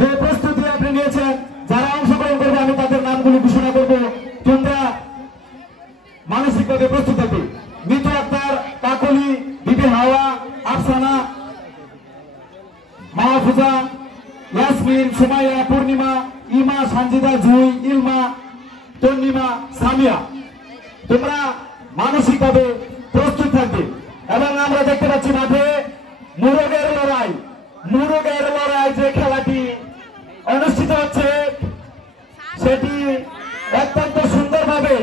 যে প্রস্তুতি আপনি নিয়েছেন, যারা অংশগ্রহণ করবে আমি তাদের নামগুলো ঘোষণা করব। তোমরা মানসিকভাবে প্রস্তুত থাকবে। মিতু আক্তার, কাকলি, বিবি হাওয়া, আফসানা, মাহফুজা, ইয়াসমিন, সুমাইয়া, পূর্ণিমা, ইমা, সানজিদা, জুই, ইলমা, তন্নিমা, সামিয়া, তোমরা মানসিকভাবে প্রস্তুত থাকবে। এবং আমরা দেখতে পাচ্ছি মাঠে মুরগের লড়াই, মুরগের লড়াই যে খেলাটি অনুষ্ঠিত হচ্ছে সেটি অত্যন্ত সুন্দরভাবে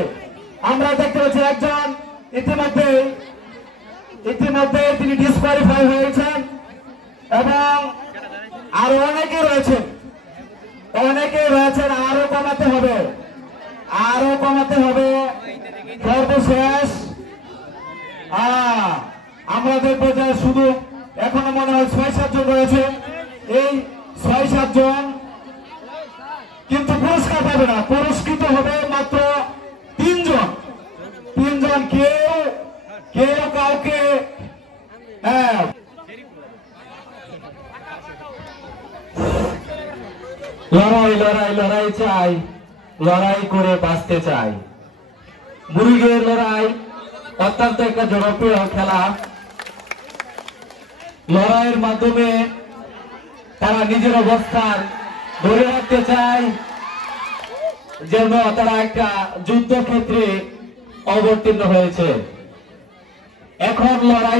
আমরা দেখতে পাচ্ছি। একজন ইতিমধ্যে তিনি ডিসকোয়ালিফাই হয়েছেন এবং আরো অনেকে রয়েছেন, আরো কমাতে হবে। সর্বশেষ আমরা দেখবো যে শুধু এখনো মনে হয় ৬-৭ জন রয়েছে। এই ৬-৭ জন কিন্তু পুরস্কার পাবে না, পুরস্কৃত হবে মাত্র ৩ জন। কেউ কাউকে লড়াই চাই, লড়াই করে বাঁচতে চাই। মুরগের লড়াই অত্যন্ত একটা জনপ্রিয় খেলা। লড়াইয়ের মাধ্যমে তারা নিজের অবস্থান ধরে রাখতে চায়, যেন তারা একটা যুদ্ধক্ষেত্রে অবতীর্ণ হয়েছে। এখন লড়াই